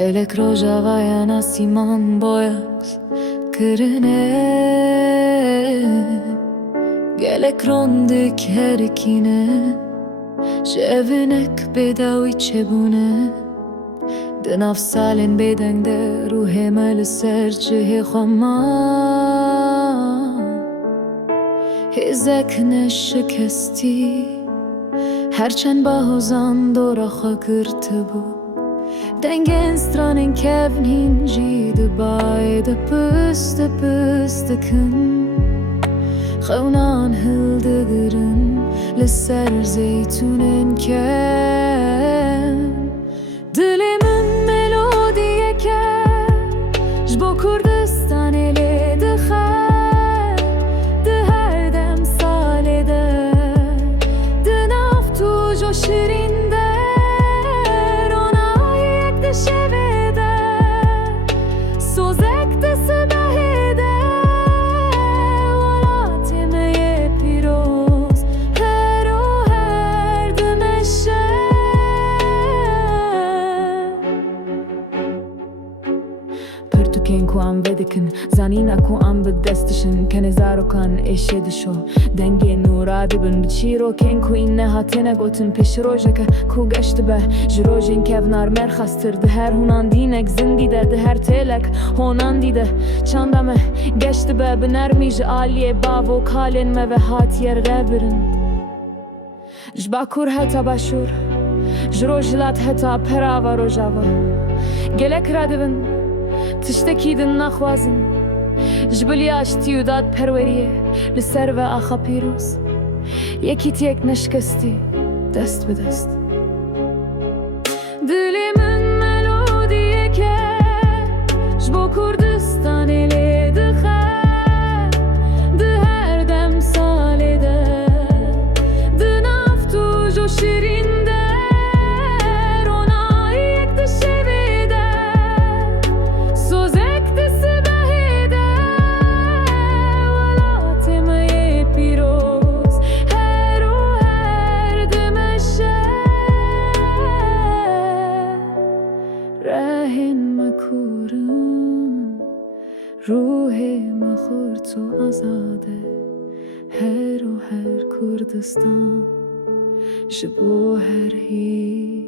Gelek rojava nasiman boyaz kırine, gelek rondik her ikine, şevinek bedavi çebune. Dinav salin bedende ruhe mel serçe khama, hezek neşkesti herçen bahozan dora khakirtbu. Dengen stranen kevnin jid bay de püstükün, khawnan hildegrin leser zeytunen ken. Dilimin melodiye ke jbo Kurdistan ele dixer, de her dem salede de naftu jo şirin şevede sozek de sebehede valatime piroz her o her demeşe. Pertuken ku am vedikin zanina ku am bedestişin kenezaro kan eşe dişo denge nuradi bin bichiro ken ku inne hatene gotin peşrojeke ku geçti be jirojin kevnar merhastır de her hunan dinek zindi de her telek honan dide çandame geçti be binermij aliye bavo kalenme ve hat yer rebirin jbakur heta başur jirojlat heta perava rojava gelek radibin tiştekidin nakhwazin jbilyaş tiyudat perveriye liser ve axa piroz yeki tek neşkesti dest be dest. Dilimin melodiye ke jbo Kurdistan ele dixer, de her dem salede de naftu jo şirin روح خورد و آزاده هر و هر کردستان جبو هر هی